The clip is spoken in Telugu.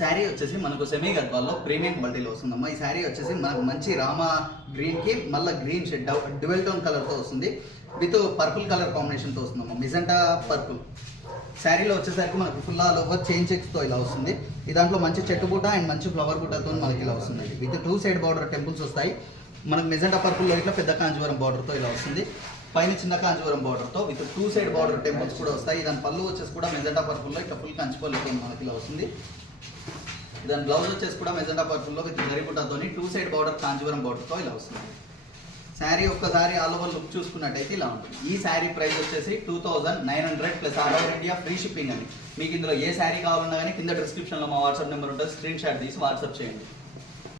శారీ వచ్చేసి మనకు సెమీ గద్వాల్లో ప్రీమియం క్వాలిటీలో వస్తుందమ్మా. ఈ శారీ వచ్చేసి మనకు మంచి రామా గ్రీన్కి మళ్ళీ గ్రీన్ షెడ్ డ్యువెల్ టోన్ కలర్తో వస్తుంది, విత్ పర్పుల్ కలర్ కాంబినేషన్తో వస్తుందమ్మా. మిజెంటా పర్పుల్ శారీలో వచ్చేసరికి మనకు ఫుల్ ఆల్ ఓవర్ చైన్ చెక్స్తో ఇలా వస్తుంది. ఈ దాంట్లో మంచి చెట్టు బూట అండ్ మంచి ఫ్లవర్ బూటతో మనకి ఇలా వస్తుంది. విత్ 2 సైడ్ బార్డర్ టెంపుల్స్ వస్తాయి మనకు. మెజెంటా పర్పుల్లో ఇట్లా పెద్ద కాంజీవరం బార్డర్తో ఇలా వస్తుంది, పైన చిన్న కాంజీవరం బార్డర్తో విత్ 2 సైడ్ బార్డర్ టెంపుల్స్ కూడా వస్తాయి. దాని పళ్ళు వచ్చేసి కూడా మెజెంటా పర్పుల్లో ఇట్లా ఫుల్ కంచిపల్లితో మనకి ఇలా వస్తుంది. దాని బ్లౌజ్ వచ్చేసి కూడా మెజెంటా పర్పుల్లో విత్ జరీబుటాతోని 2 సైడ్ బార్డర్ కాంజీవరం బార్డర్తో ఇలా వస్తుంది. శారీ ఒక్కసారి ఆల్ ఓవర్ లుక్ చూసుకున్నట్టయితే ఇలా ఉంటుంది. ఈ శారీ ప్రైస్ వచ్చేసి 2900 plus all over India free shipping అని. మీకు ఇందులో ఏ శారీ కావాలన్నా కానీ కింద డిస్క్రిప్షన్లో మా వాట్సాప్ నెంబర్ ఉంటుంది, స్క్రీన్ షాట్ తీసి వాట్సాప్ చేయండి.